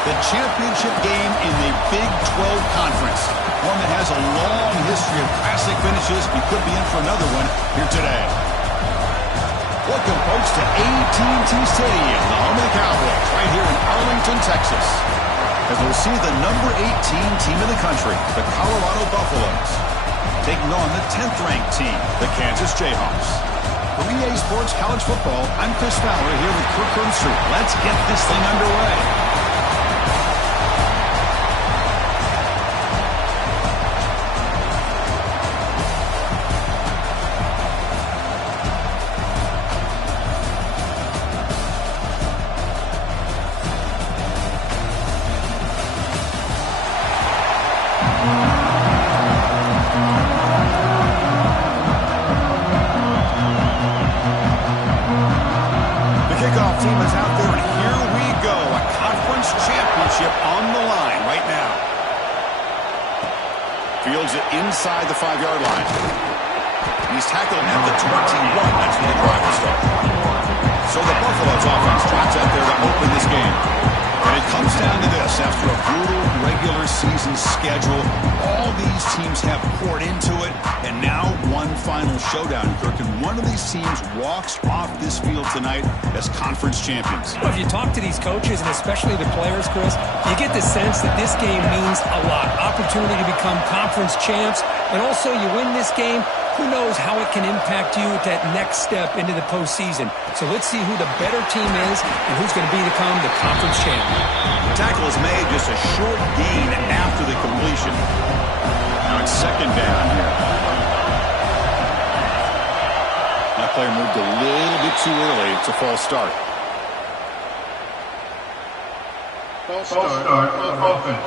The championship game in the Big 12 Conference. One that has a long history of classic finishes. We could be in for another one here today. Welcome, folks, to AT&T Stadium, the home of the Cowboys, right here in Arlington, Texas. As we'll see the number 18 team in the country, the Colorado Buffaloes, taking on the 10th-ranked team, the Kansas Jayhawks. For EA Sports College Football, I'm Chris Fowler here with Kirk Herbstreit. Let's get this thing underway. Team is out there, and here we go. A conference championship on the line right now. Fields it inside the 5-yard line. He's tackled at the 21. That's where the drive will start. So the Buffaloes offense drives out there to open this game. And it comes down to this. After a brutal regular season schedule, all these teams have poured into it, and now one final showdown, Kirk. And one of these teams walks off this field tonight as conference champions. Well, if you talk to these coaches, and especially the players, Chris, you get the sense that this game means a lot. Opportunity to become conference champs, and also you win this game, who knows how it can impact you at that next step into the postseason. So let's see who the better team is and who's going to become the conference champion. The tackle is made just a short gain after the completion. Now it's second down here. That player moved a little bit too early. It's a false start. False start on offense.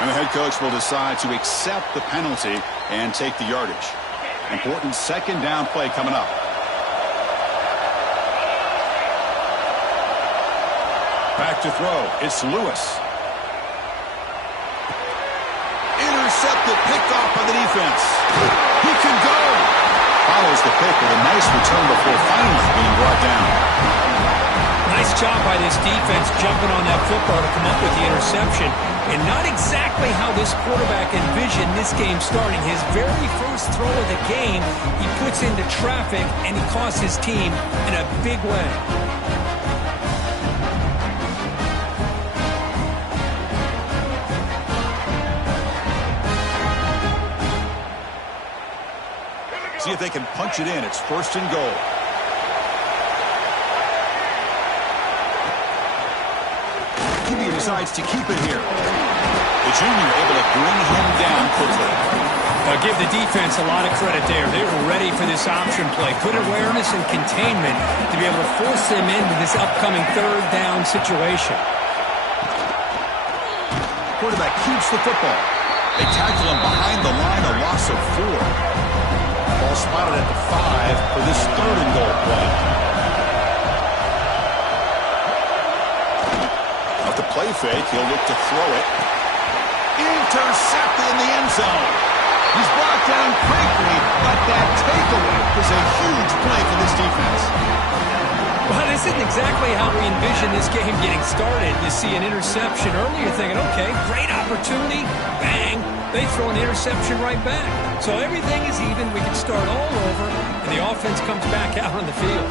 And the head coach will decide to accept the penalty and take the yardage. Important second down play coming up. Back to throw. It's Lewis. Intercepted, picked off by the defense. He can go. Follows the pick with a nice return before finally being brought down. Nice job by this defense jumping on that football to come up with the interception. And not exactly how this quarterback envisioned this game starting. His very first throw of the game, he puts into traffic, and he costs his team in a big way. See if they can punch it in. It's first and goal. He decides to keep it here. The junior able to bring him down quickly. I'll give the defense a lot of credit there. They were ready for this option play. Good awareness and containment to be able to force them into this upcoming third down situation. Quarterback keeps the football. They tackle him behind the line, a loss of 4. Ball spotted at the 5 for this third and goal play. Off the play fake, he'll look to throw it. Intercepted in the end zone. He's brought down quickly, but that takeaway is a huge play for this defense. Well, this isn't exactly how we envisioned this game getting started. You see an interception early, you're thinking, okay, great opportunity, bang, they throw an interception right back. So everything is even, we can start all over, and the offense comes back out on the field.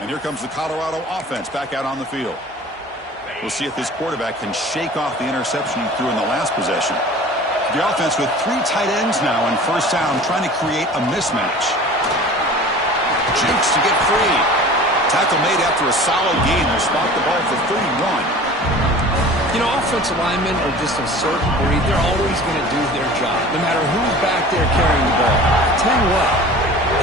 And here comes the Colorado offense back out on the field. We'll see if this quarterback can shake off the interception he threw in the last possession. The offense with 3 tight ends now on first down, trying to create a mismatch. Jukes to get free. Tackle made after a solid gain. They'll spot the ball for 31. You know, offensive linemen are just a certain breed. They're always going to do their job, no matter who's back there carrying the ball. I'll tell you what,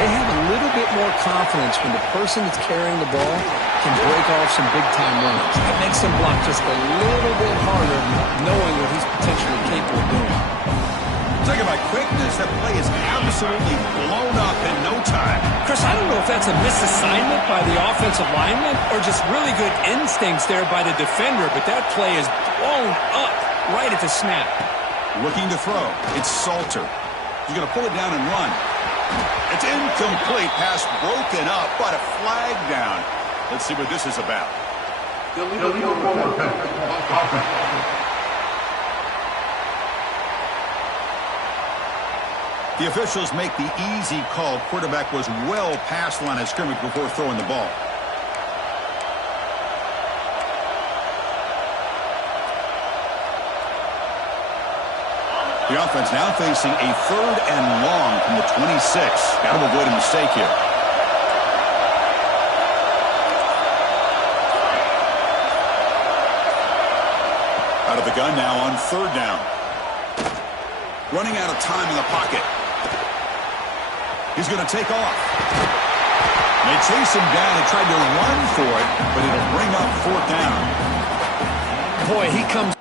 they have a little bit more confidence when the person that's carrying the ball can break off some big-time runs. It makes them block just a little bit harder, knowing what he's potentially capable of doing. Talking about quickness, that play is absolutely blown up in no time. Chris, I don't know if that's a misassignment by the offensive lineman or just really good instincts there by the defender, but that play is blown up right at the snap. Looking to throw. It's Salter. He's going to pull it down and run. It's incomplete. Pass broken up, but a flag down. Let's see what this is about. Illegal forward offense. The officials make the easy call. Quarterback was well past the line of scrimmage before throwing the ball. The offense now facing a 3rd and long from the 26. Got to avoid a mistake here. Out of the gun now on 3rd down. Running out of time in the pocket. He's going to take off. They chase him down and tried to run for it, but it'll bring up 4th down. Boy, he comes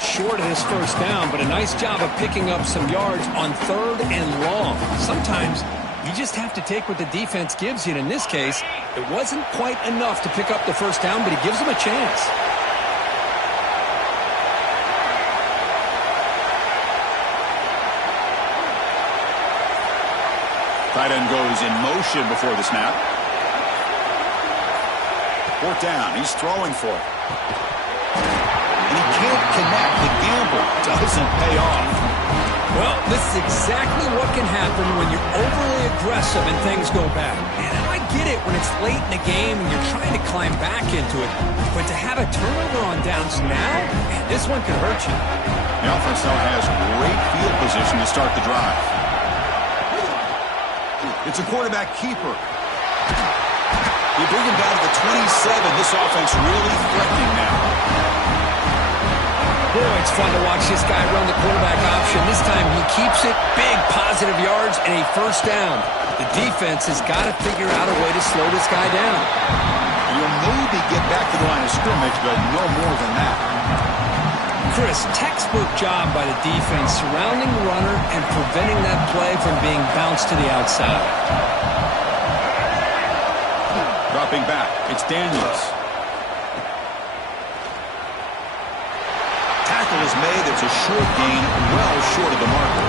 short of his 1st down, but a nice job of picking up some yards on 3rd and long. Sometimes you just have to take what the defense gives you, and in this case, it wasn't quite enough to pick up the 1st down, but he gives them a chance. Tight end goes in motion before the snap. 4th down. He's throwing for it. And he can't connect. The gamble doesn't pay off. Well, this is exactly what can happen when you're overly aggressive and things go bad. And I get it when it's late in the game and you're trying to climb back into it. But to have a turnover on downs now, man, this one could hurt you. The offense now has great field position to start the drive. It's a quarterback keeper. You bring him down to the 27. This offense really threatening now. Boy, it's fun to watch this guy run the quarterback option. This time he keeps it, big positive yards, and a 1st down. The defense has got to figure out a way to slow this guy down. You'll maybe get back to the line of scrimmage, but no more than that. Chris, textbook job by the defense surrounding the runner and preventing that play from being bounced to the outside. Dropping back, it's Daniels. Tackle is made. It's a short gain, well short of the marker.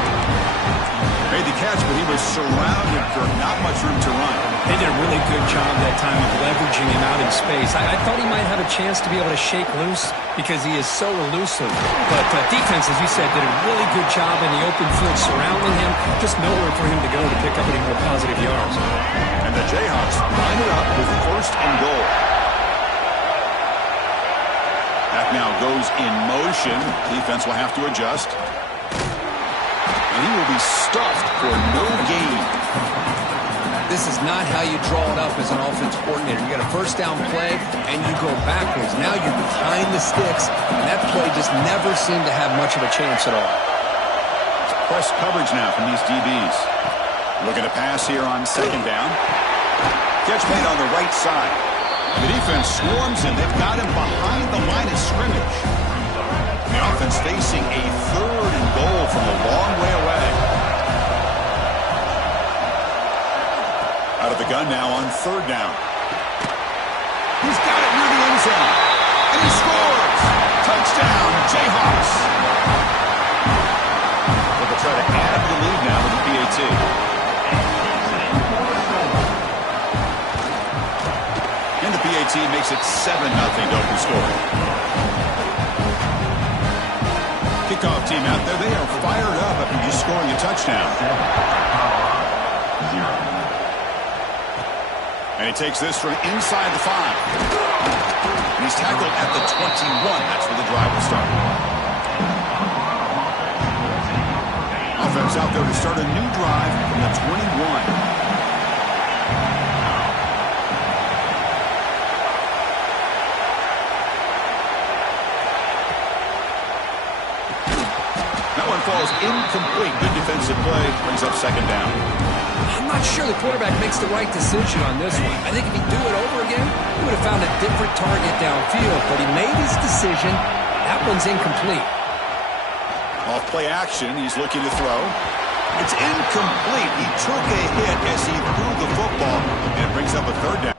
Made the catch, but he was surrounded for not much room to run. They did a really good job that time of leveraging him out in space. I thought he might have a chance to be able to shake loose because he is so elusive. But defense, as you said, did a really good job in the open field surrounding him. Just nowhere for him to go to pick up any more positive yards. And the Jayhawks line it up with 1st and goal. That now goes in motion. Defense will have to adjust. And he will be stuffed for no gain. This is not how you draw it up as an offense coordinator. You got a 1st down play, and you go backwards. Now you're behind the sticks, and that play just never seemed to have much of a chance at all. Press coverage now from these DBs. Looking to pass here on 2nd down. Catch made on the right side. The defense swarms him. They've got him behind the line of scrimmage. The offense facing a 3rd and goal from a long way away. Out of the gun now on 3rd down. He's got it near the end zone. And he scores! Touchdown, Jayhawks! They'll try to add the lead now with the PAT. And the PAT makes it 7-0 to open score. Kickoff team out there, they are fired up after just scoring a touchdown. And he takes this from inside the 5. And he's tackled at the 21. That's where the drive will start. Offense out there to start a new drive from the 21. That one falls incomplete. Good defensive play. Brings up 2nd down. I'm not sure the quarterback makes the right decision on this one. I think if he'd do it over again, he would have found a different target downfield. But he made his decision. That one's incomplete. Off play action. He's looking to throw. It's incomplete. He took a hit as he threw the football. And it brings up a 3rd down.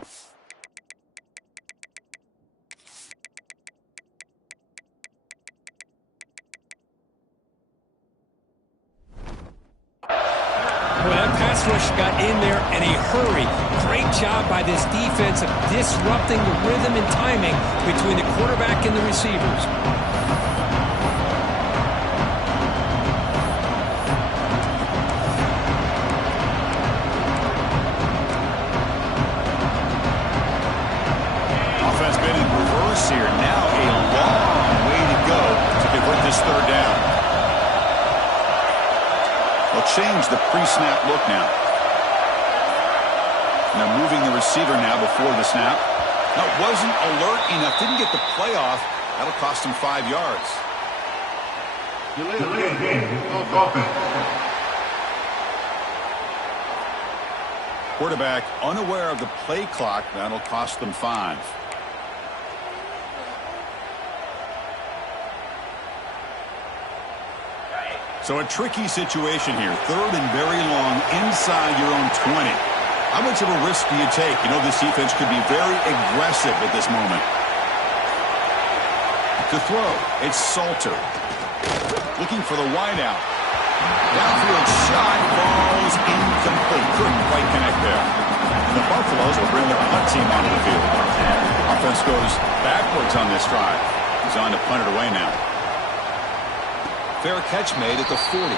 rush got in there in a hurry. Great job by this defense of disrupting the rhythm and timing between the quarterback and the receivers. Offense been in reverse here. Now a long way to go to convert this third down. They'll change the pre-snap look now. Now moving the receiver now before the snap. No, wasn't alert enough. Didn't get the play off. That'll cost him 5 yards. Delay game. Offense. Quarterback unaware of the play clock. That'll cost them 5. So a tricky situation here. Third and very long inside your own 20. How much of a risk do you take? You know this defense could be very aggressive at this moment. To throw, it's Salter. Looking for the wideout. Downfield shot falls incomplete. Couldn't quite connect there. And the Buffaloes will bring their punt team onto the field. Offense goes backwards on this drive. He's on to punt it away now. Fair catch made at the 40.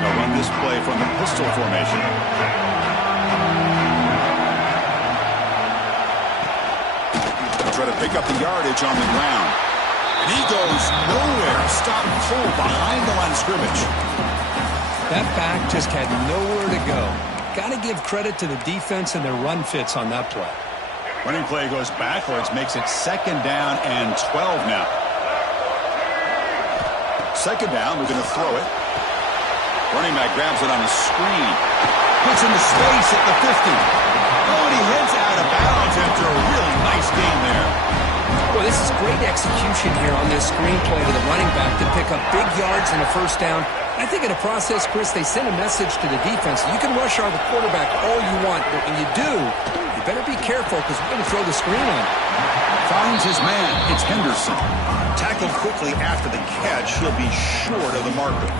They'll run this play from the pistol formation. They'll try to pick up the yardage on the ground. And he goes nowhere. Stop cold behind the line of scrimmage. That back just had nowhere to go. Got to give credit to the defense and their run fits on that play. Running play goes backwards, makes it 2nd down and 12 now. 2nd down, we're going to throw it. Running back grabs it on the screen. Puts into space at the 50. Oh, and he heads out of bounds after a really nice game there. Well, this is great execution here on this screen play to the running back to pick up big yards and a 1st down. I think in the process, Chris, they sent a message to the defense. You can rush our quarterback all you want, but when you do, you better be careful because we're going to throw the screen on him. Finds his man. It's Henderson. Tackled quickly after the catch. He'll be short of the marker.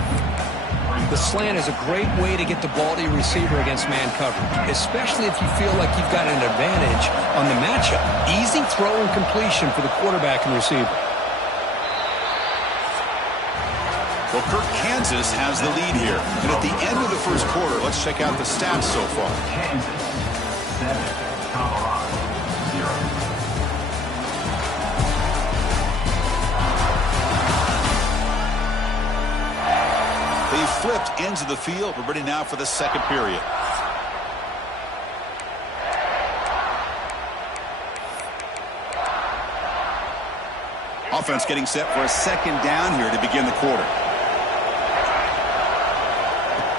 The slant is a great way to get the ball to your receiver against man coverage, especially if you feel like you've got an advantage on the matchup. Easy throw and completion for the quarterback and receiver. Well, Kirk, Kansas has the lead here. And at the end of the 1st quarter, let's check out the stats so far. Kansas 7, Colorado 0. They flipped ends of the field. We're ready now for the 2nd period. Offense getting set for a 2nd down here to begin the quarter.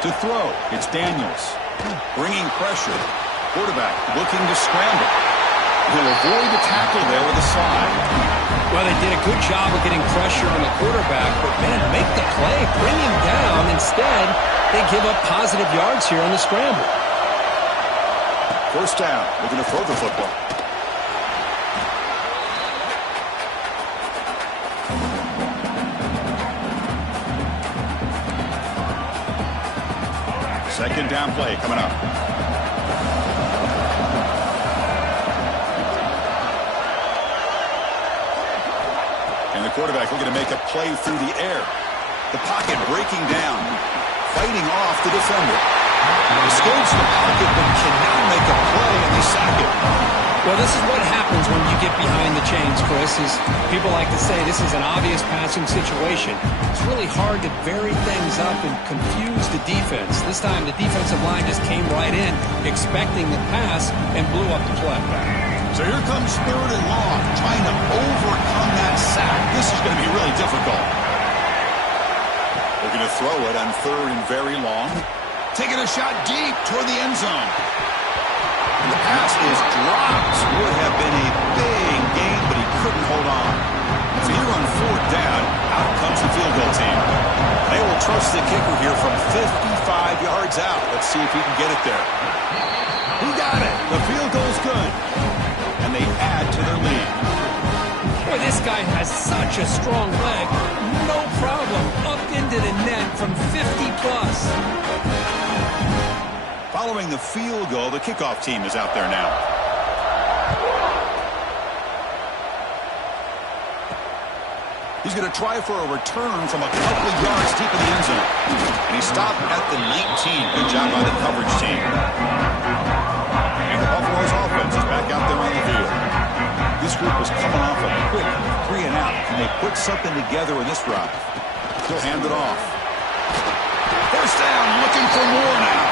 To throw, it's Daniels. Bringing pressure. Quarterback looking to scramble. He'll avoid the tackle there with a slide. Well, they did a good job of getting pressure on the quarterback, but, man, make the play, bring him down. Instead, they give up positive yards here on the scramble. 1st down. We're going to throw the football. Second down play coming up. And the quarterback looking to make a play through the air. The pocket breaking down. Fighting off the defender. Escapes the pocket but cannot make a play, and they sack it. Well, this is what happens when you get behind the chains, Chris. Is people like to say this is an obvious passing situation. It's really hard to vary things up and confuse the defense. This time the defensive line just came right in, expecting the pass, and blew up the play. So here comes 3rd and long, trying to overcome that sack. This is going to be really difficult. They're going to throw it on 3rd and very long. Taking a shot deep toward the end zone. And the pass is dropped. Would have been a big game, but he couldn't hold on. So here on 4th down, out comes the field goal team. They will trust the kicker here from 55 yards out. Let's see if he can get it there. He got it. The field goal's good. And they add to their lead. Boy, this guy has such a strong leg. No problem. Up into the net from 50 plus. Following the field goal, the kickoff team is out there now. He's going to try for a return from a couple of yards deep in the end zone. And he stopped at the 19. Good job by the coverage team. And the Buffalo's offense is back out there on the field. This group was coming off a quick 3-and-out, and they put something together in this drive. He'll hand it off. First down, looking for more now.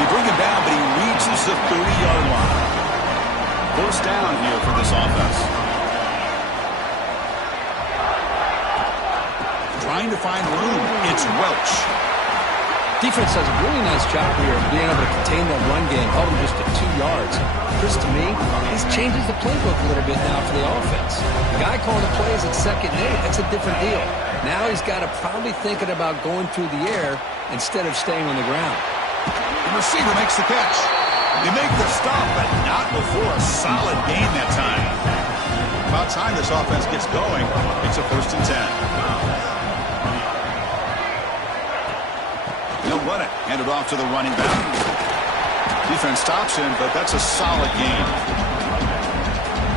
He brings him down, but he reaches the 30-yard line. First down here for this offense. Trying to find room. It's Welch. Defense does a really nice job here of being able to contain that run game, held him just at 2 yards. Chris, to me, this changes the playbook a little bit now for the offense. The guy calling the plays at 2nd and 8, that's a different deal. Now he's got to probably thinking about going through the air instead of staying on the ground. The receiver makes the catch. They make the stop, but not before a solid gain that time. About time this offense gets going. It's a 1st and 10. He'll run it. Hand it off to the running back. Defense stops him, but that's a solid gain.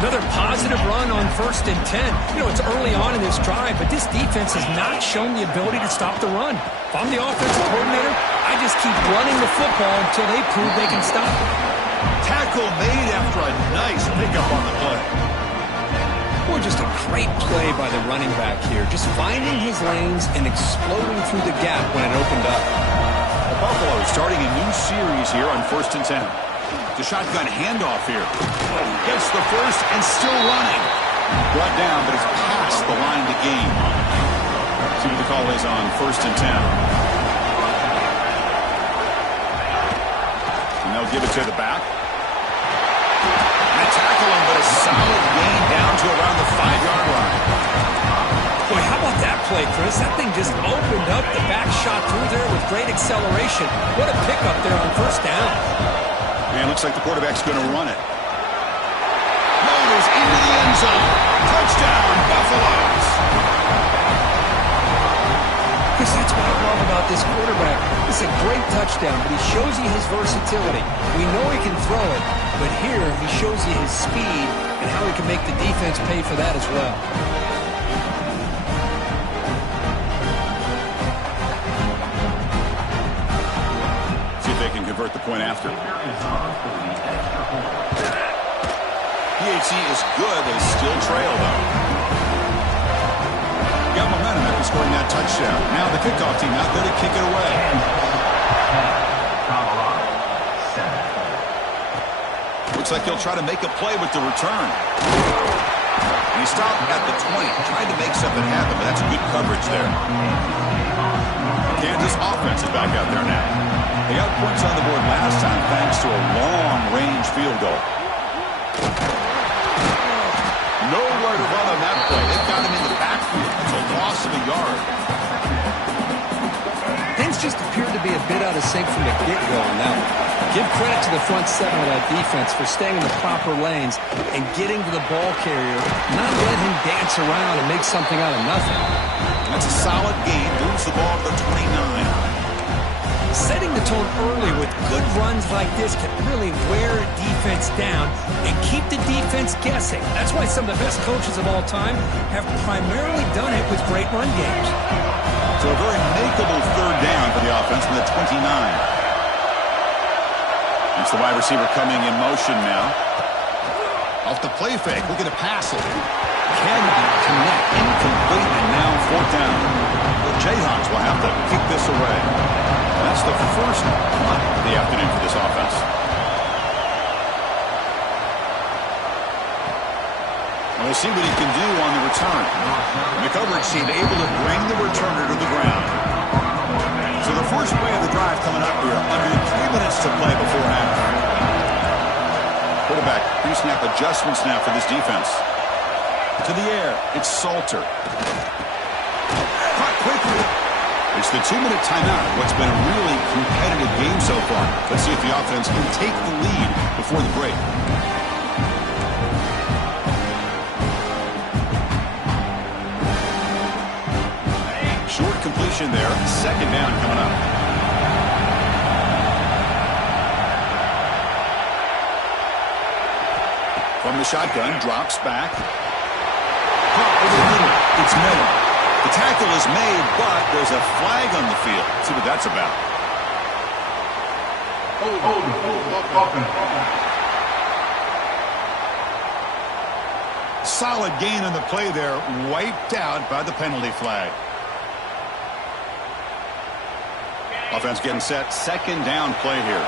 Another positive run on 1st and 10. You know, it's early on in this drive, but this defense has not shown the ability to stop the run. If I'm the offensive coordinator, I just keep running the football until they prove they can stop it. Tackle made after a nice pickup on the play. Boy, just a great play by the running back here. Just finding his lanes and exploding through the gap when it opened up. The Buffalo starting a new series here on 1st and 10. The shotgun handoff here. Gets the first and still running. Brought down, but it's past the line to gain. See what the call is on 1st and 10. And they'll give it to the back. And they tackle him, but a solid gain down to around the 5-yard line. Boy, how about that play, Chris? That thing just opened up. The back shot through there with great acceleration. What a pickup there on 1st down. Man, looks like the quarterback's going to run it. Motors into the end zone. Touchdown, Buffaloes. Chris, that's what I love about this quarterback. It's a great touchdown, but he shows you his versatility. We know he can throw it, but here he shows you his speed and how he can make the defense pay for that as well. They can convert the point after. PHC is good. They still trail, though. Got momentum after scoring that touchdown. Now the kickoff team out there to kick it away. Looks like he'll try to make a play with the return. And he stopped at the 20, trying to make something happen, but that's good coverage there. Kansas offense is back out there now. They got points on the board last time thanks to a long-range field goal. Nowhere to run on that play. They've got him in the backfield. It's a loss of a yard. Things just appeared to be a bit out of sync from the get-go on that one. Give credit to the front 7 of that defense for staying in the proper lanes and getting to the ball carrier, not let him dance around and make something out of nothing. That's a solid game. Moves the ball to the 29. Setting the tone early with good runs like this can really wear a defense down and keep the defense guessing. That's why some of the best coaches of all time have primarily done it with great run games. So a very makeable 3rd down for the offense from the 29. It's the wide receiver coming in motion now. Off the play fake, looking to pass it. Cannot connect, incomplete, and now 4th down. The Jayhawks will have to kick this away. That's the first punt of the afternoon for this offense. We'll see what he can do on the return. And the coverage team able to bring the returner to the ground. So the first play of the drive coming up here, under 3 minutes to play before half. Quarterback pre-snap adjustments now for this defense. To the air, it's Salter. Caught quickly. It's the 2-minute timeout. What's been a really competitive game so far. Let's see if the offense can take the lead before the break. possession there. Second down coming up. From the shotgun, drops back. Caught over the middle. It's Miller. The tackle is made, but there's a flag on the field. Let's see what that's about. Solid gain on the play there, wiped out by the penalty flag. Offense getting set, second down play here.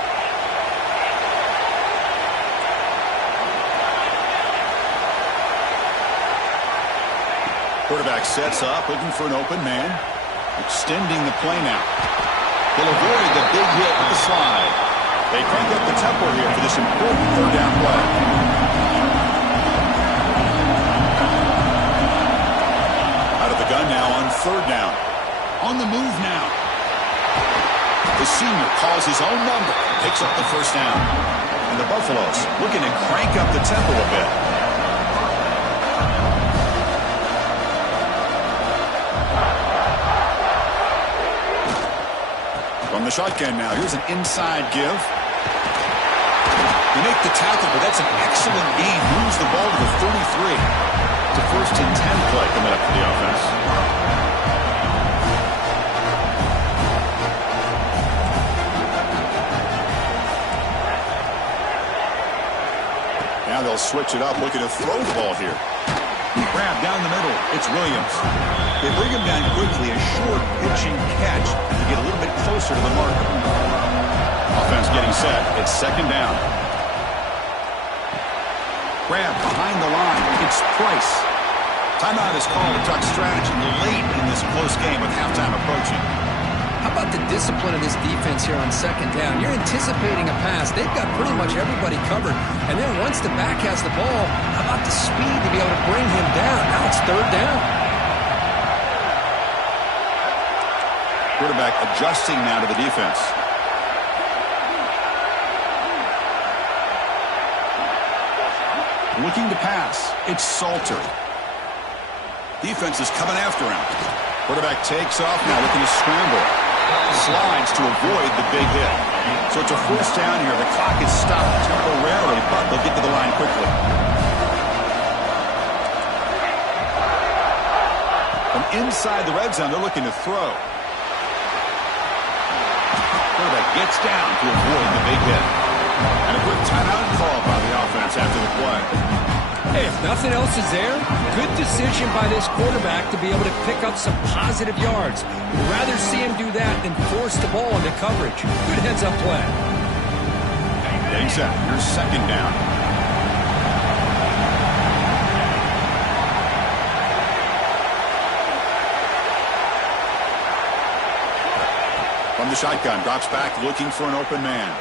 Quarterback sets up, looking for an open man. Extending the play now. He'll avoid the big hit with the slide. They crank up the tempo here for this important third down play. Out of the gun now on third down. On the move now. The senior calls his own number, picks up the first down. And the Buffaloes looking to crank up the tempo a bit. From the shotgun now, here's an inside give. They make the tackle, but that's an excellent gain. Moves the ball to the 33. It's a first and 10 play coming up for the offense. Now they'll switch it up, looking to throw the ball here. Grab down the middle. It's Williams. They bring him down quickly. A short pitching catch to get a little bit closer to the marker. Offense getting set. It's second down. Grab behind the line. It's Price. Timeout is called to talk strategy late in this close game with halftime approaching. How about the discipline of this defense here on second down? You're anticipating a pass. They've got pretty much everybody covered. And then once the back has the ball, how about the speed to be able to bring him down? Now it's third down. Quarterback adjusting now to the defense. Looking to pass. It's Salter. Defense is coming after him. Quarterback takes off now, looking to scramble. Slides to avoid the big hit. So it's a first down here. The clock is stopped temporarily, but they'll get to the line quickly. From inside the red zone, they're looking to throw. Quarterback gets down to avoid the big hit. And a quick timeout call by the offense after the play. Hey, if nothing else is there, good decision by this quarterback to be able to pick up some positive yards. We'd rather see him do that than force the ball into coverage. Good heads-up play. Getting set. Here's second down. From the shotgun, drops back, looking for an open man.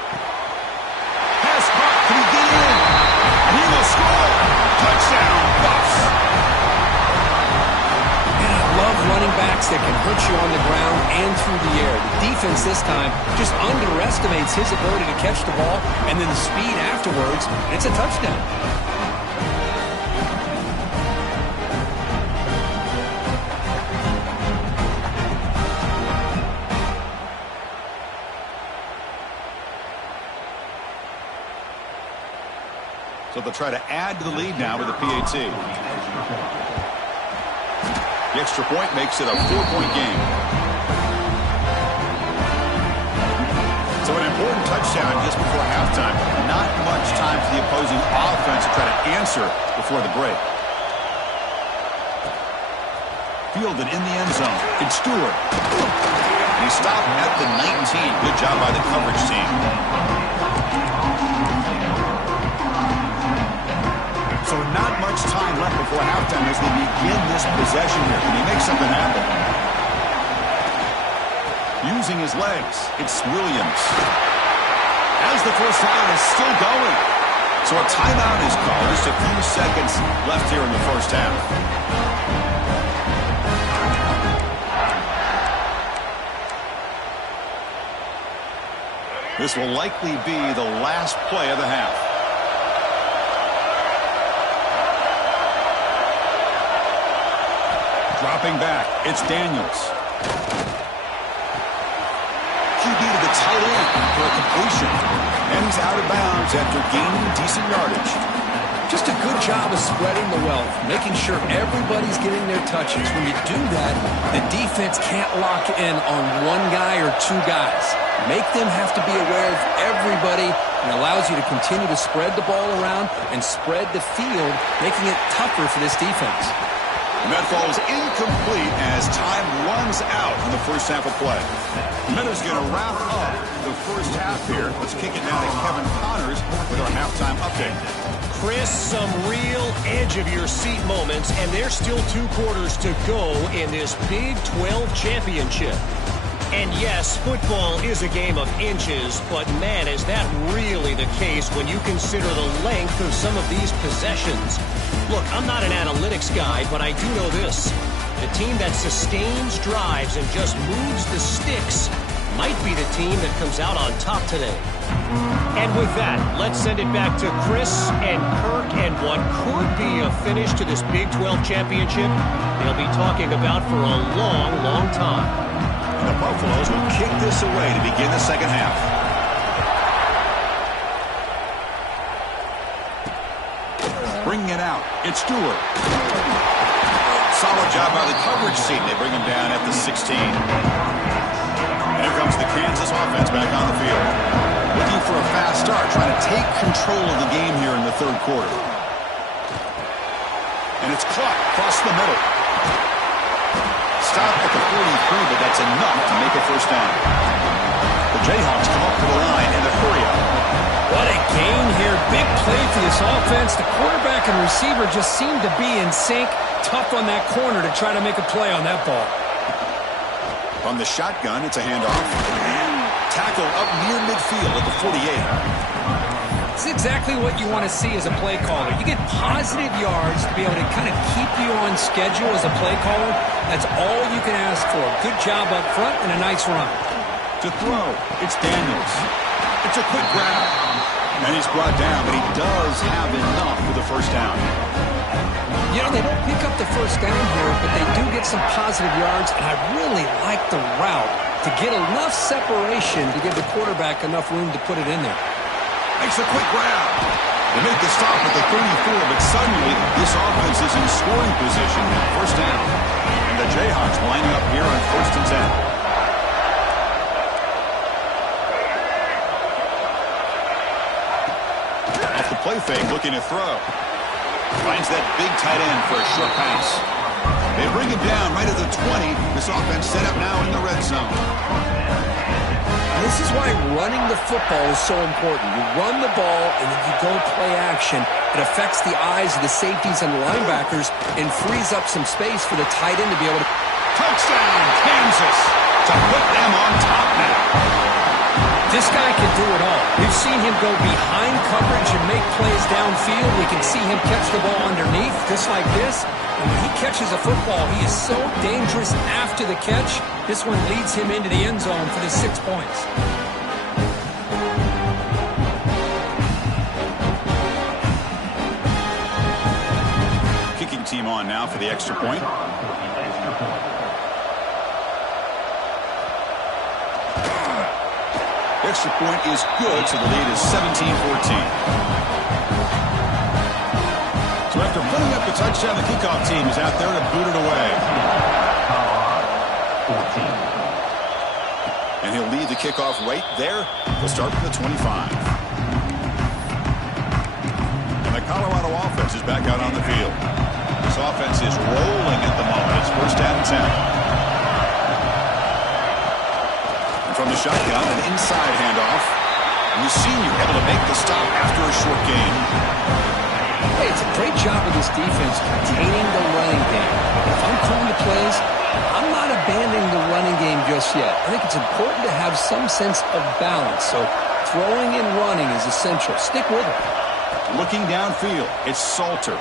Pass caught. Can he get in? And he will score. Touchdown, Buffs. And I love running backs that can hurt you on the ground and through the air. The defense this time just underestimates his ability to catch the ball, and then the speed afterwards, and it's a touchdown. So they'll try to add to the lead now with a PAT. The extra point makes it a 4-point game. So an important touchdown just before halftime. Not much time for the opposing offense to try to answer before the break. Fielded in the end zone. It's Stewart. And he stopped at the 19. Good job by the coverage team. So not much time left before halftime as they begin this possession here. Can he make something happen? Using his legs, it's Williams. As the first down is still going. So a timeout is called. Just a few seconds left here in the first half. This will likely be the last play of the half. Dropping back, it's Daniels. for a completion. And he's out of bounds after gaining decent yardage. Just a good job of spreading the wealth, making sure everybody's getting their touches. When you do that, the defense can't lock in on one guy or two guys. Make them have to be aware of everybody, and allows you to continue to spread the ball around and spread the field, making it tougher for this defense. And that falls incomplete as time runs out in the first half of play. Meadows going to wrap up the first half here. Let's kick it now to Kevin Connors with our halftime update. Chris, some real edge-of-your-seat moments, and there's still 2 quarters to go in this Big 12 championship. And yes, football is a game of inches, but man, is that really the case when you consider the length of some of these possessions. Look, I'm not an analytics guy, but I do know this. The team that sustains drives and just moves the sticks might be the team that comes out on top today. And with that, let's send it back to Chris and Kirk and what could be a finish to this Big 12 championship they'll be talking about for a long, long time. And the Buffaloes will kick this away to begin the second half. Bringing it out, it's Stewart. Solid job by the coverage team. They bring him down at the 16. And here comes the Kansas offense back on the field. Looking for a fast start, trying to take control of the game here in the third quarter. And it's caught across the middle. Stop at the 43, but that's enough to make a first down. The Jayhawks come up to the line in the hurry-up. What a gain here. Big play for this offense. The quarterback and receiver just seem to be in sync. Tough on that corner to try to make a play on that ball. On the shotgun, it's a handoff. Tackle up near midfield at the 48. It's exactly what you want to see as a play caller. You get positive yards to be able to kind of keep you on schedule as a play caller. That's all you can ask for. Good job up front and a nice run. To throw, it's Daniels. It's a quick grab. And he's brought down, but he does have enough for the first down. You know, they don't pick up the first down here, but they do get some positive yards, and I really like the route to get enough separation to give the quarterback enough room to put it in there. Makes a quick grab. They make the stop at the 34, but suddenly this offense is in scoring position at first down. And the Jayhawks lining up here on 1st and 10. Off the play fake, looking to throw. Finds that big tight end for a short pass. They bring him down right at the 20. This offense set up now in the red zone. This is why running the football is so important. You run the ball, and then you go play action. It affects the eyes of the safeties and the linebackers and frees up some space for the tight end to be able to... Touchdown, Kansas, to put them on top now. This guy can do it all. We've seen him go behind coverage and make plays downfield. We can see him catch the ball underneath, just like this. And when he catches a football, he is so dangerous after the catch. This one leads him into the end zone for the 6 points. Kicking team on now for the extra point. Extra point is good, so the lead is 17-14. So after putting up the touchdown, the kickoff team is out there to boot it away. And he'll lead the kickoff right there. He'll start from the 25. And the Colorado offense is back out on the field. This offense is rolling at the moment. It's 1st down and 10. And from the shotgun, an inside handoff. And the senior able to make the stop after a short gain. Hey, it's a great job of this defense containing the running game. If I'm calling the plays, I'm not abandoning the running game just yet. I think it's important to have some sense of balance. So throwing and running is essential. Stick with it. Looking downfield, it's Salter.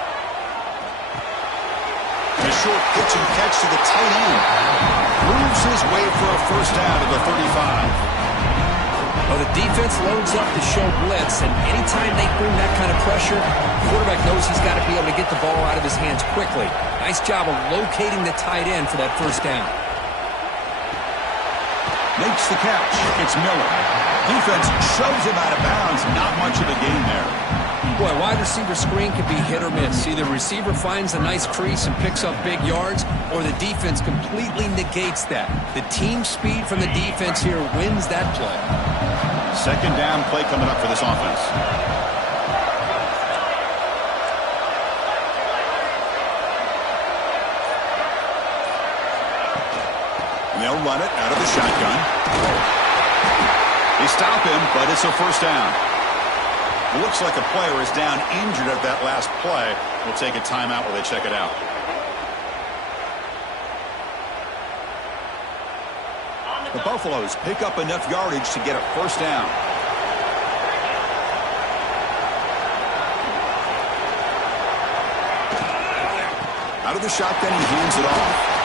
And a short pitch and catch to the tight end. Moves his way for a first down at the 35. Well, the defense loads up to show blitz, and anytime they bring that kind of pressure, the quarterback knows he's got to be able to get the ball out of his hands quickly. Nice job of locating the tight end for that first down. Makes the catch. It's Miller. Defense shoves him out of bounds. Not much of a gain there. Boy, wide receiver screen can be hit or miss. Either the receiver finds a nice crease and picks up big yards, or the defense completely negates that. The team speed from the defense here wins that play. Second down play coming up for this offense. They'll run it out of the shotgun. They stop him, but it's a first down. It looks like a player is down injured at that last play. We'll take a timeout while they check it out. The Buffaloes pick up enough yardage to get a first down. Out of the shotgun, he hands it off.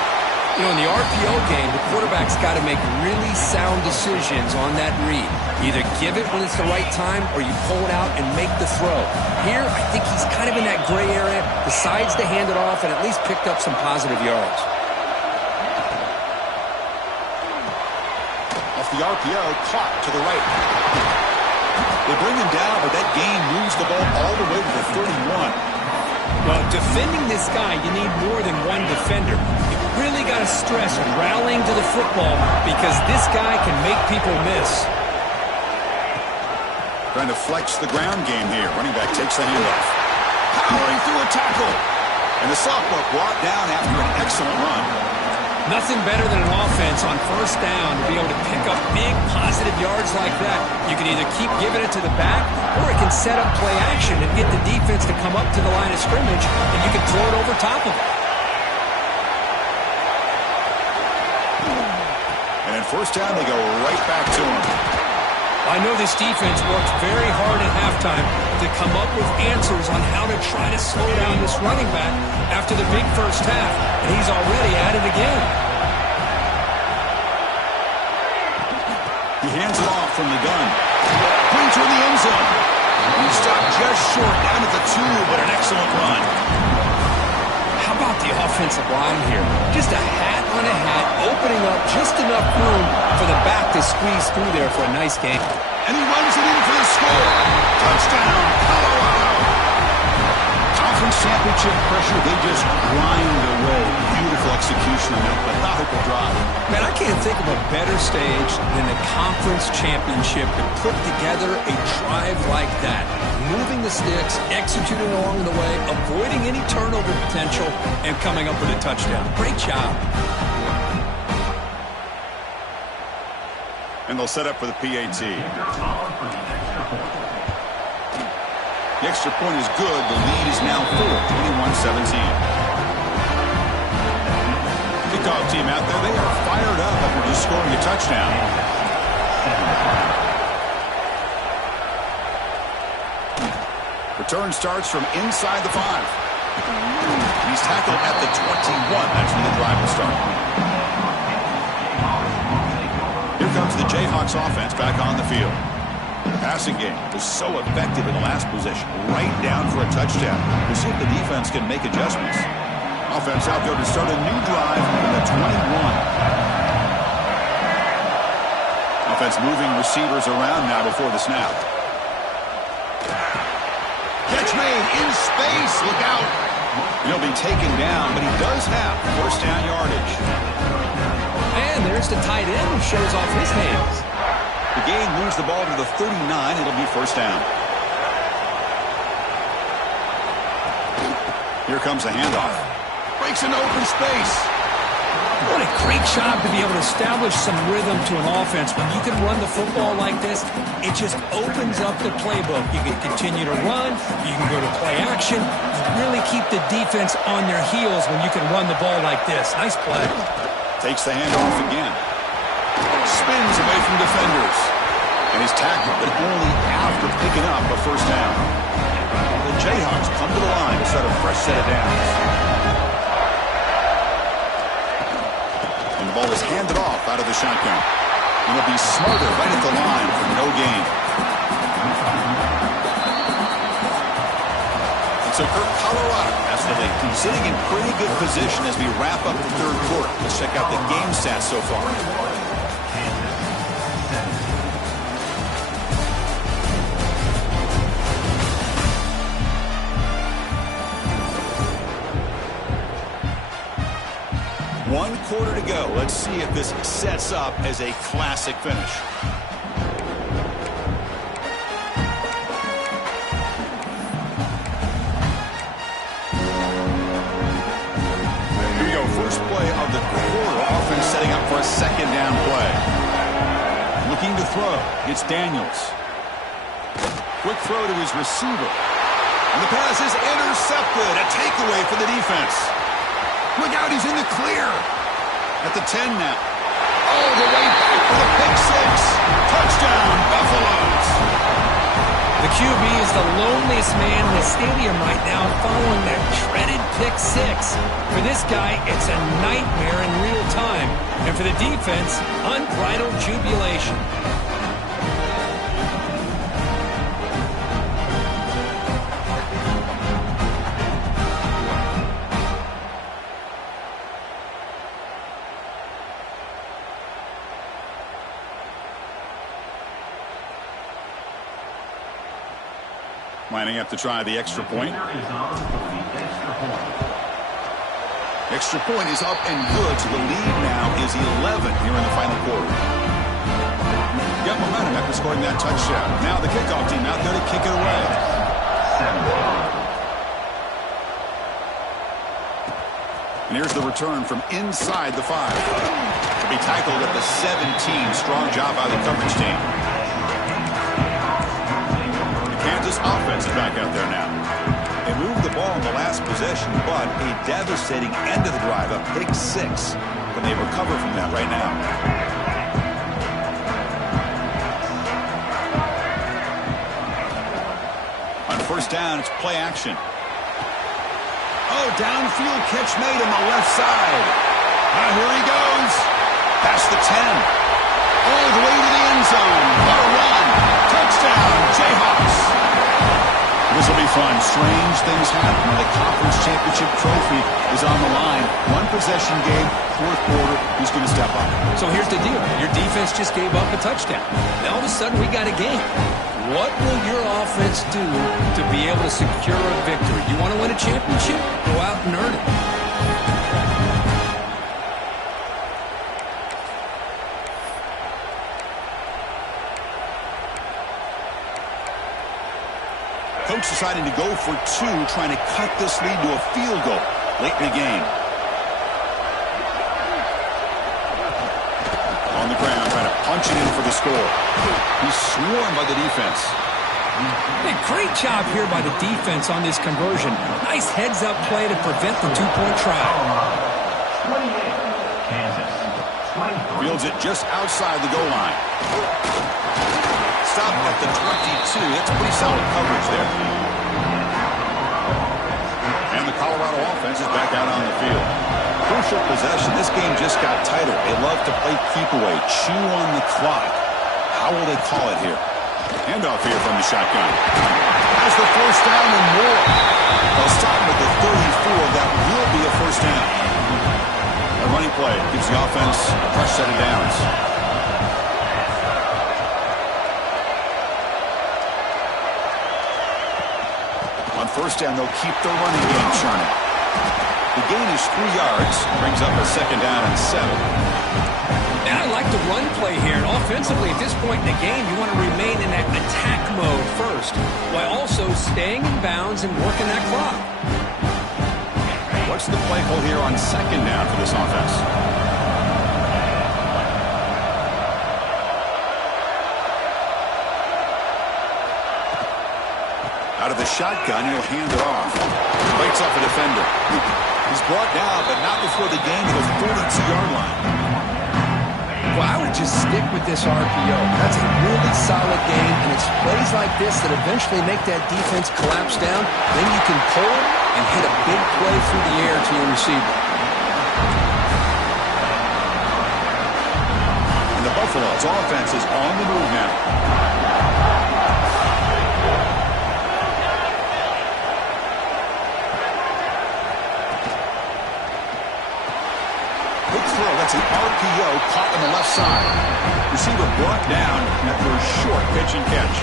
You know, in the RPO game, the quarterback's got to make really sound decisions on that read. Either give it when it's the right time, or you pull it out and make the throw. Here, I think he's kind of in that gray area, decides to hand it off, and at least picked up some positive yards. Off the RPO, caught to the right. They bring him down, but that gain moves the ball all the way to the 31. Well, defending this guy, you need more than one defender. You really got to stress rallying to the football because this guy can make people miss. Trying to flex the ground game here. Running back takes the handoff. Powering through a tackle. And the sophomore brought down after an excellent run. Nothing better than an offense on first down to be able to pick up big positive yards like that. You can either keep giving it to the back, or it can set up play action and get the defense to come up to the line of scrimmage, and you can throw it over top of it. And in first down, they go right back to him. I know this defense worked very hard at halftime to come up with answers on how to try to slow down this running back after the big first half, and he's already at it again. He hands it off from the gun. Brings her in the end zone. He stopped just short down at the 2, but an excellent run. How about the offensive line here? Just a hat on a hat, opening up just enough room for the back to squeeze through there for a nice game. And he runs it in for the score. Touchdown, Colorado. Conference championship pressure, they just grind away. Beautiful execution on that methodical drive. Man, I can't think of a better stage than the conference championship to put together a drive like that. Moving the sticks, executing along the way, avoiding any turnover potential, and coming up with a touchdown. Great job. And they'll set up for the PAT. The extra point is good. The lead is now full, 21-17. Kickoff team out there, they are fired up after just scoring a touchdown. Return starts from inside the 5. He's tackled at the 21. That's when the drive will start. Here comes the Jayhawks offense back on the field. The passing game was so effective in the last possession, right down for a touchdown. We'll see if the defense can make adjustments. Offense out there to start a new drive from the 21. Offense moving receivers around now before the snap. Catch made in space. Look out. He'll be taken down, but he does have first down yardage. And there's the tight end who shows off his hands. The gain moves the ball to the 39. It'll be first down. Here comes a handoff. Breaks into open space. What a great job to be able to establish some rhythm to an offense. When you can run the football like this, it just opens up the playbook. You can continue to run. You can go to play action. You really keep the defense on their heels when you can run the ball like this. Nice play. Takes the handoff again. Spins away from defenders. And he's tackled, but only after picking up a first down. The Jayhawks come to the line to set a fresh set of downs. And the ball is handed off out of the shotgun. And it'll be Smarter right at the line for no gain. And so Colorado has the lead. Sitting in pretty good position as we wrap up the third quarter. Let's check out the game stats so far. 1 quarter to go. Let's see if this sets up as a classic finish. Here we go. First play of the quarter. Offense setting up for a second down play. Looking to throw. It's Daniels. Quick throw to his receiver. And the pass is intercepted. A takeaway for the defense. Look out, he's in the clear. At the 10 now. All the way back for the pick six. Touchdown, Buffaloes. The QB is the loneliest man in the stadium right now following that dreaded pick six. For this guy, it's a nightmare in real time. And for the defense, unbridled jubilation. Lining up to try the extra point. Extra point is up and good, so the lead now is 11 here in the final quarter. Got momentum after scoring that touchdown. Now the kickoff team out there to kick it away. And here's the return from inside the 5. To be tackled at the 17. Strong job by the coverage team. Kansas offense is back out there now. They moved the ball in the last possession, but a devastating end of the drive, a pick six. Can they recover from that right now? On first down, it's play action. Oh, downfield catch made on the left side. Here he goes. Past the 10. All the way to the end zone. What a run. Touchdown, Jayhawks. This will be fun. Strange things happen when the conference championship trophy is on the line. One possession game, fourth quarter. Who's going to step up? So here's the deal. Your defense just gave up a touchdown. Now all of a sudden we got a game. What will your offense do to be able to secure a victory? You want to win a championship? Go out and earn it. Coach deciding to go for 2, trying to cut this lead to a field goal late in the game. On the ground, trying to punch it in for the score. He's swarmed by the defense. Hey, great job here by the defense on this conversion. Nice heads-up play to prevent the 2-point try. Fields it just outside the goal line. Stop at the 22. That's pretty solid coverage there. And the Colorado offense is back out on the field. Crucial possession. This game just got tighter. They love to play keep away, chew on the clock. How will they call it here? Handoff here from the shotgun. Has the first down and more. They'll stop him at the 34. That will be a first down. A running play gives the offense a fresh set of downs. On first down, they'll keep their running game churning. The gain is 3 yards, brings up a second down and 7. And I like the run play here. And offensively, at this point in the game, you want to remain in that attack mode first, while also staying in bounds and working that clock. What's the play call here on second down for this offense? Out of the shotgun, he'll hand it off. Bites off a defender. He's brought down, but not before the game to the 42-yard line. Well, I would just stick with this RPO. That's a really solid game, and it's plays like this that eventually make that defense collapse down. Then you can pull and hit a big play through the air to your receiver. And the Buffaloes offense is on the move now. That's an RPO caught on the left side. Receiver brought down after a short pitch and catch.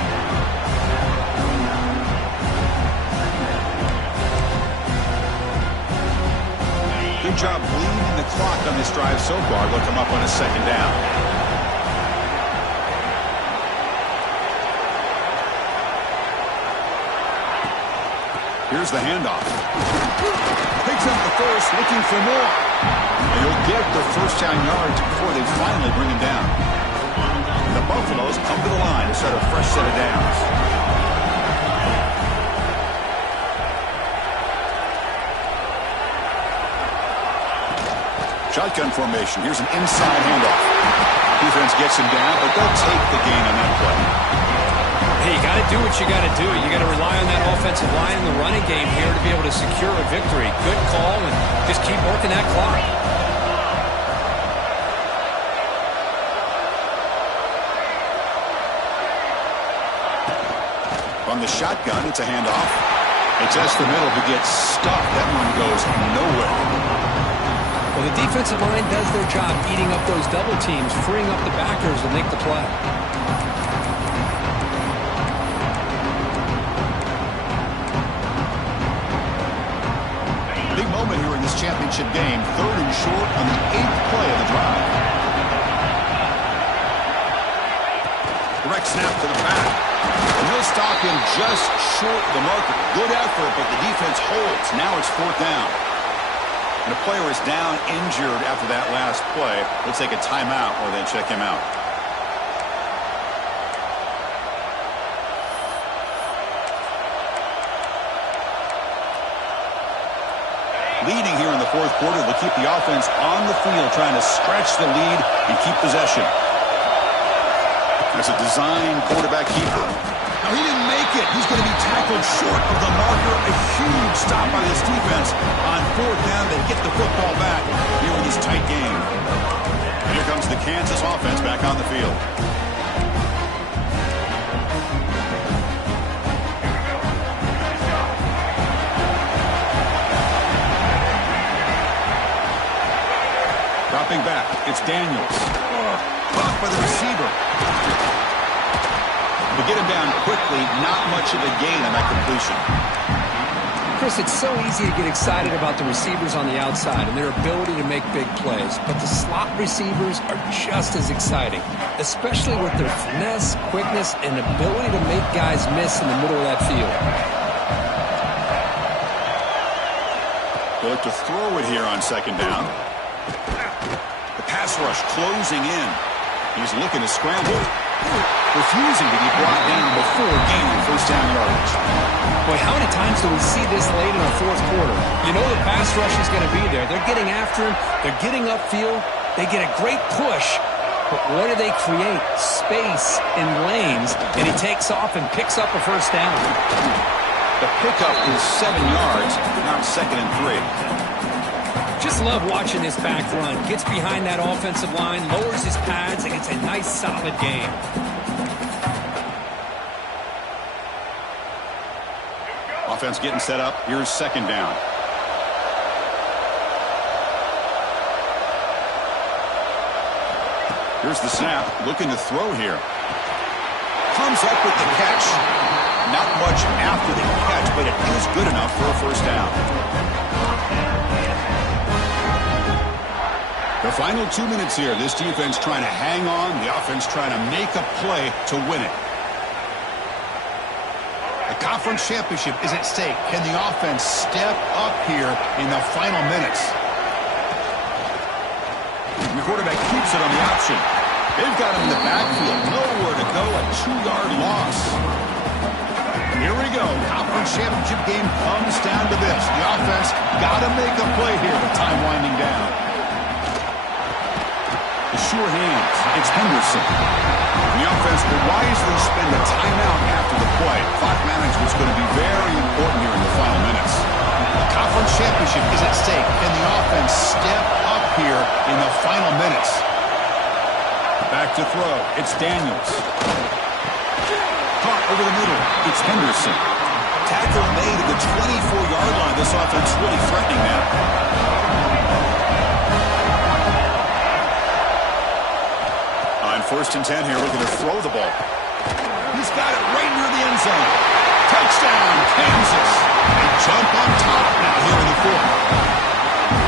Good job bleeding the clock on this drive so far. They'll come up on a second down. Here's the handoff. Picks up the first, looking for more. And you'll get the first down yards before they finally bring him down. The Buffaloes come to the line to set a fresh set of downs. Shotgun formation. Here's an inside handoff. Defense gets him down, but they'll take the gain on that play. Hey, you got to do what you got to do. You got to rely on that offensive line in the running game here to be able to secure a victory. Good call, and just keep working that clock. On the shotgun, it's a handoff. They test the middle to get stuffed. That one goes nowhere. Well, the defensive line does their job eating up those double teams, freeing up the backers to make the play. Big moment here in this championship game. 3rd and short on the 8th play of the drive. Direct snap to the back. And he'll stop him just short of the marker. Good effort, but the defense holds. Now it's 4th down. And the player is down injured after that last play. We'll take a timeout or then check him out. Leading here in the 4th quarter, they'll keep the offense on the field, trying to stretch the lead and keep possession. That's a design quarterback keeper. Now, he didn't make it. He's going to be tackled short of the marker. A huge stop by this defense. On 4th down, they get the football back here in this tight game. And here comes the Kansas offense back on the field. Dropping back, it's Daniels. Caught by the receiver. To get him down quickly, not much of a gain on that completion. Chris, it's so easy to get excited about the receivers on the outside and their ability to make big plays, but the slot receivers are just as exciting, especially with their finesse, quickness, and ability to make guys miss in the middle of that field. They'll look to throw it here on 2nd down. The pass rush closing in. He's looking to scramble. Refusing to be brought down before gaining 1st down yardage. Boy, how many times do we see this late in the 4th quarter? You know the pass rush is going to be there. They're getting after him. They're getting upfield. They get a great push. But what do they create? Space in lanes. And he takes off and picks up a 1st down. The pickup is 7 yards. Now it's 2nd and 3. Just love watching this back run. Gets behind that offensive line, lowers his pads, and gets a nice, solid gain. Offense getting set up. Here's 2nd down. Here's the snap. Looking to throw here. Comes up with the catch. Not much after the catch, but it is good enough for a 1st down. The final 2 minutes here. This defense trying to hang on. The offense trying to make a play to win it. The conference championship is at stake. Can the offense step up here in the final minutes? The quarterback keeps it on the option. They've got him in the backfield. Nowhere to go. A 2-yard loss. Here we go. Conference championship game comes down to this. The offense got to make a play here with time winding down. The sure hands. It's Henderson. The offense will wisely spend a timeout after the play. Clock management's going to be very important here in the final minutes. The conference championship is at stake. Can the offense step up here in the final minutes? Back to throw. It's Daniels. Caught over the middle. It's Henderson. Tackle made at the 24-yard line. This offense really threatening now. On 1st and 10 here, looking to throw the ball. He's got it right near the end zone. Touchdown, Kansas. They jump on top now here in the 4th.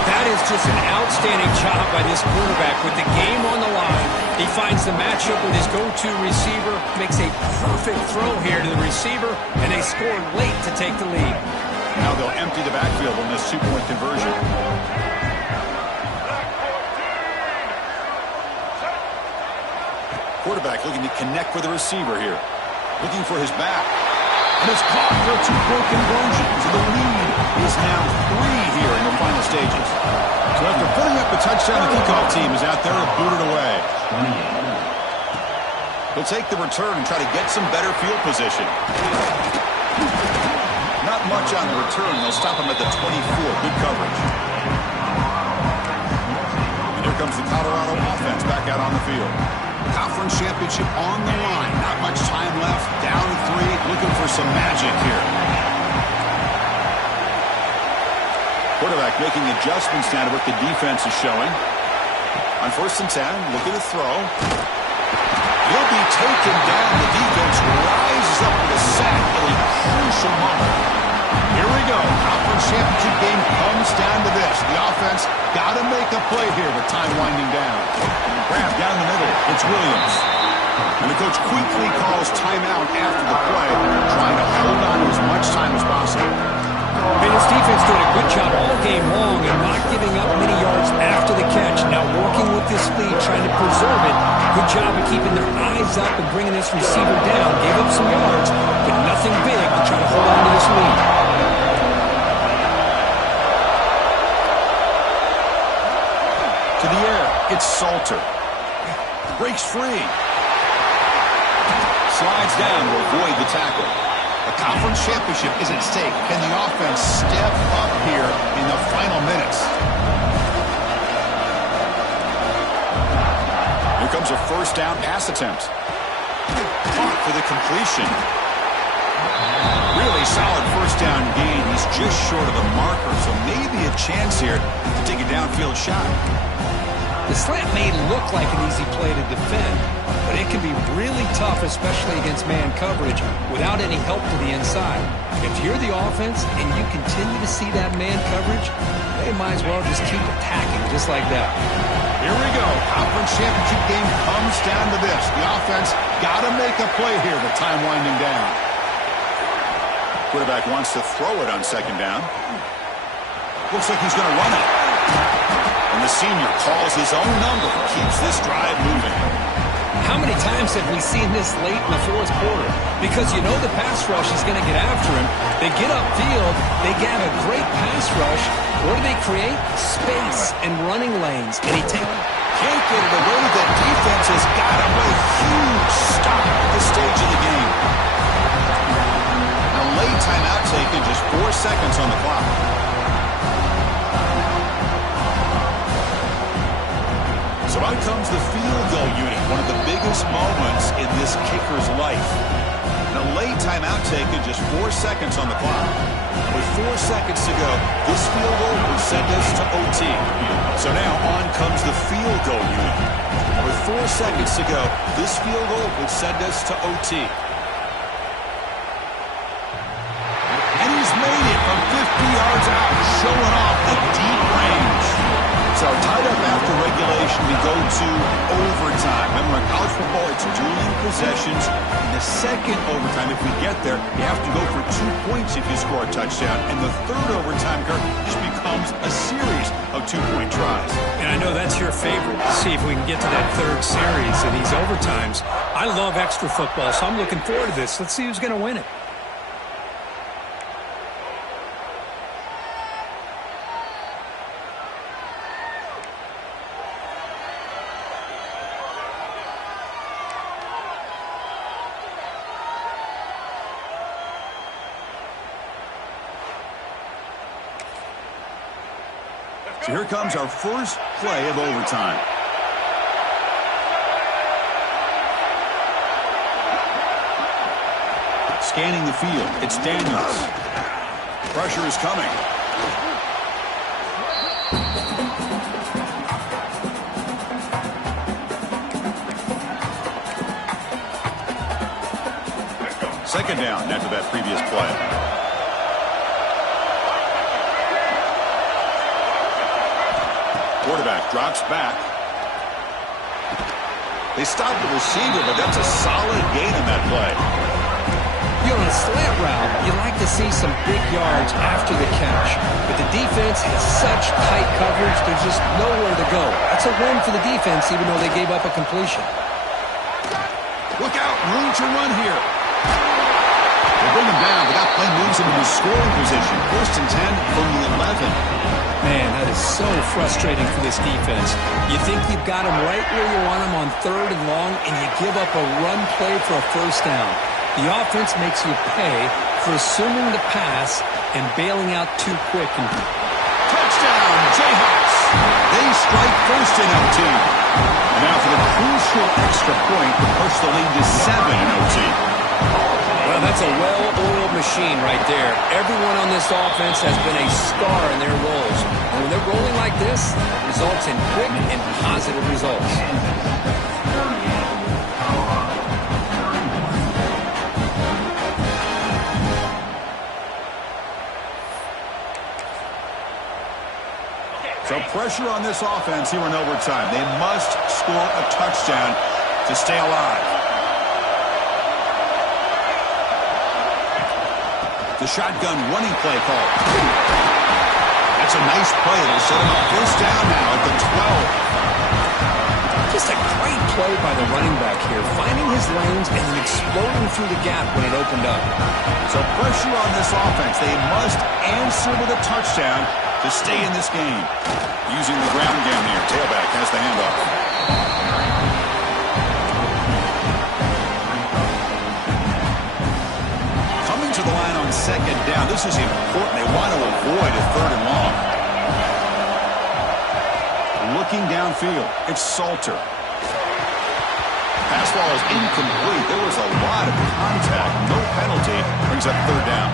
That is is just an outstanding job by this quarterback with the game on the line. He finds the matchup with his go-to receiver, makes a perfect throw here to the receiver, and they score late to take the lead. Now they'll empty the backfield on this two-point conversion. Quarterback looking to connect with the receiver here. Looking for his back. And it's caught for a two-point conversion. So the lead is now 3 here in the final stages. So after putting up a touchdown, the kickoff team is out there and booted away. They'll take the return and try to get some better field position. Not much on the return. They'll stop him at the 24. Good coverage. And here comes the Colorado offense back out on the field. Conference championship on the line. Not much time left. Down 3. Looking for some magic here. Quarterback making adjustments now to what the defense is showing. On 1st and 10, looking to throw. He'll be taken down. The defense rises up with a sack at a crucial moment. Here we go. Conference championship game comes down to this. The offense got to make a play here with time winding down. Grab down the middle. It's Williams. And the coach quickly calls timeout after the play, trying to hold on to as much time as possible. And his defense did a good job all game long and not giving up many yards after the catch. Now working with this lead, trying to preserve it. Good job of keeping their eyes up and bringing this receiver down. Gave up some yards, but nothing big to try to hold on to this lead. To the air, it's Salter. Breaks free. Slides down to avoid the tackle. A conference championship is at stake. Can the offense step up here in the final minutes? Here comes a 1st down pass attempt. Caught for the completion. Really solid 1st down gain. He's just short of the marker, so maybe a chance here to take a downfield shot. The slant may look like an easy play to defend, but it can be really tough, especially against man coverage, without any help to the inside. If you're the offense and you continue to see that man coverage, they might as well just keep attacking just like that. Here we go. Conference championship game comes down to this. The offense got to make a play here with time winding down. Quarterback wants to throw it on 2nd down. Looks like he's going to run it. And the senior calls his own number, keeps this drive moving. How many times have we seen this late in the 4th quarter? Because you know the pass rush is going to get after him. They get upfield. They get a great pass rush. What do they create? Space and running lanes. And he can't get it away. The defense has got him with a huge stop at this stage of the game. A late timeout taken, just 4 seconds on the clock. So out comes the field goal unit, one of the biggest moments in this kicker's life. And a late timeout taken, just 4 seconds on the clock. With 4 seconds to go, this field goal will send us to OT. So now on comes the field goal unit. With 4 seconds to go, this field goal will send us to OT. And he's made it from 50 yards out, showing off the deep range. So tied up after regulation, we go to overtime. Remember, in college football, it's dueling possessions. In the 2nd overtime, if we get there, you have to go for 2 points if you score a touchdown. And the 3rd overtime, Kirk, just becomes a series of 2-point tries. And I know that's your favorite, to see if we can get to that 3rd series of these overtimes. I love extra football, so I'm looking forward to this. Let's see who's going to win it. So here comes our first play of overtime. Scanning the field, it's Daniels. Pressure is coming. Second down after that previous play. Quarterback drops back. They stopped the receiver, but that's a solid gain in that play. On a slant route, you like to see some big yards after the catch. But the defense has such tight coverage, there's just nowhere to go. That's a win for the defense, even though they gave up a completion. Look out, room to run here. They bring him down. They got play moves him into scoring position. 1st and 10 from the 11. Man, that is so frustrating for this defense. You think you've got them right where you want them on 3rd and long, and you give up a run play for a 1st down. The offense makes you pay for assuming the pass and bailing out too quick. Touchdown, Jayhawks. They strike first in OT. Now for the crucial extra point to push the lead to 7 in OT. Well, that's a well-oiled machine right there. Everyone on this offense has been a star in their roles. And when they're rolling like this, it results in quick and positive results. So pressure on this offense here in overtime. They must score a touchdown to stay alive. The shotgun running play call. That's a nice play. It'll set him up 1st down now at the 12. Just a great play by the running back here, finding his lanes and then exploding through the gap when it opened up. So pressure on this offense. They must answer with a touchdown to stay in this game. Using the ground game here. Tailback has the handoff. Coming to the line on 2nd down. This is important. They want to avoid a 3rd and long. Looking downfield. It's Salter. Pass ball is incomplete. There was a lot of contact. No penalty. Brings up 3rd down.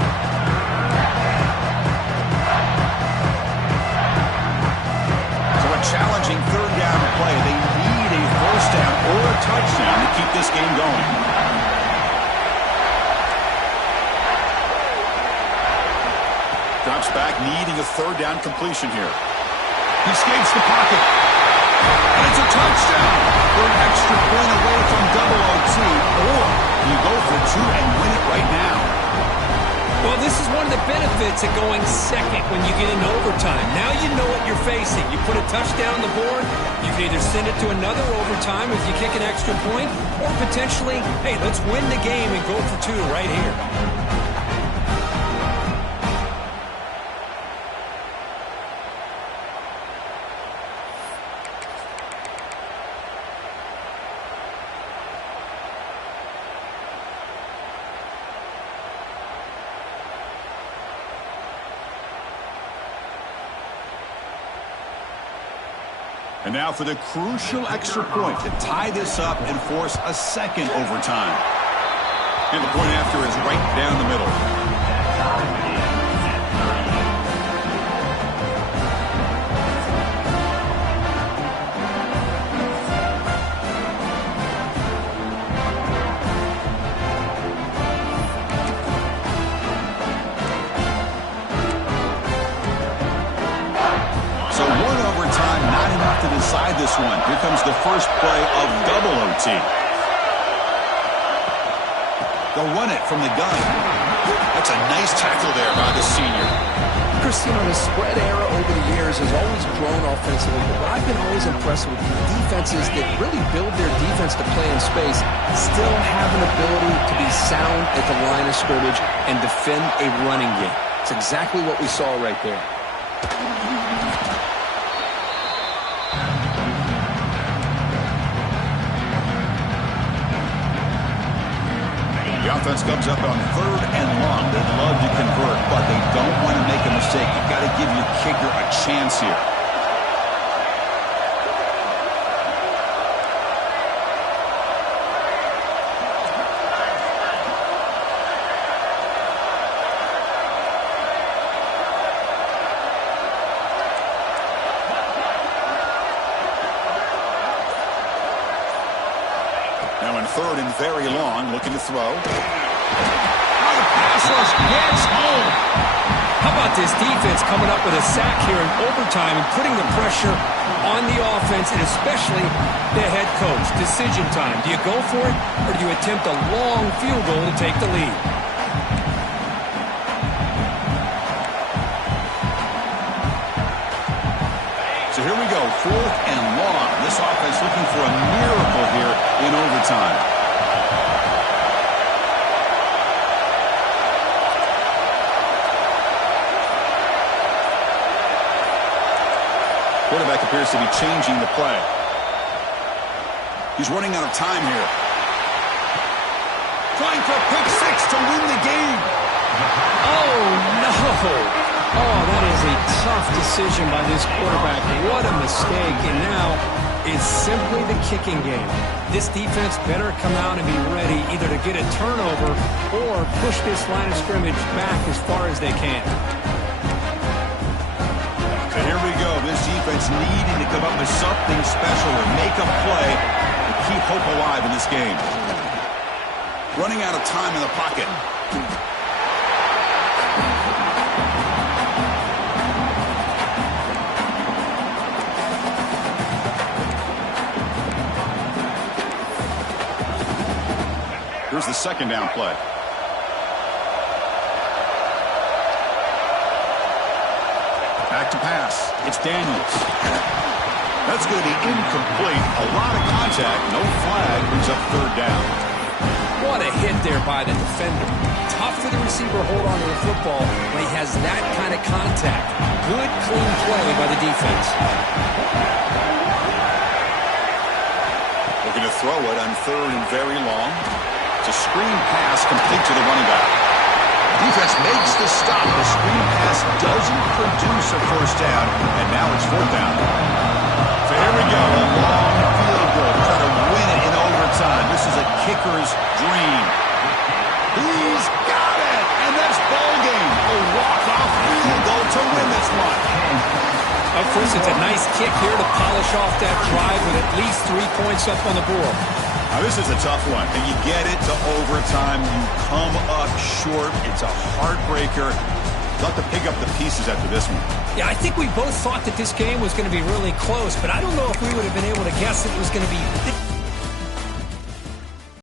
Challenging 3rd down play. They need a 1st down or a touchdown to keep this game going. Drops back, needing a 3rd down completion here. He escapes the pocket. And it's a touchdown. For an extra point away from double OT. Or you go for 2 and win it right now. Well, this is one of the benefits of going second when you get into overtime. Now you know what you're facing. You put a touchdown on the board, you can either send it to another overtime if you kick an extra point, or potentially, hey, let's win the game and go for 2 right here. And now for the crucial extra point to tie this up and force a 2nd overtime. And the point after is right down the middle. So 1 overtime, not enough to decide this one. Here comes the first play of double OT. They'll run it from the gun. That's a nice tackle there by the senior. Christian, the spread era over the years has always grown offensively, but what I've been always impressed with defenses that really build their defense to play in space still have an ability to be sound at the line of scrimmage and defend a running game. It's exactly what we saw right there. The offense comes up on 3rd and long. They'd love to convert, but they don't want to make a mistake. You've got to give your kicker a chance here. Now in 3rd and very long, looking to throw. Oh, the pass rush gets home. How about this defense coming up with a sack here in overtime and putting the pressure on the offense and especially the head coach? Decision time. Do you go for it or do you attempt a long field goal to take the lead? So here we go, 4th and long. This offense looking for a miracle here in overtime. Quarterback appears to be changing the play. He's running out of time here. Trying for a pick six to win the game. Oh, no. Oh, that is a tough decision by this quarterback. What a mistake. And now it's simply the kicking game. This defense better come out and be ready either to get a turnover or push this line of scrimmage back as far as they can. So here we go. This defense needing to come up with something special and make a play to keep hope alive in this game. Running out of time in the pocket. Here's the second down play. Back to pass. It's Daniels. That's going to be incomplete. A lot of contact. No flag. Brings up 3rd down. What a hit there by the defender. Tough for the receiver to hold on to the football when he has that kind of contact. Good, clean play by the defense. Looking to throw it on 3rd and very long. It's a screen pass complete to the running back. Defense makes the stop. The screen pass doesn't produce a 1st down, and now it's 4th down. So here we go, a long field goal. Try to win it in overtime. This is a kicker's dream. He's got it, and that's ball game. A walk-off field goal to win this one. Of course, it's a nice kick here to polish off that drive with at least 3 points up on the board. Now, this is a tough one. And you get it to overtime. You come up short. It's a heartbreaker. You'll have to pick up the pieces after this one. Yeah, I think we both thought that this game was going to be really close, but I don't know if we would have been able to guess it was going to be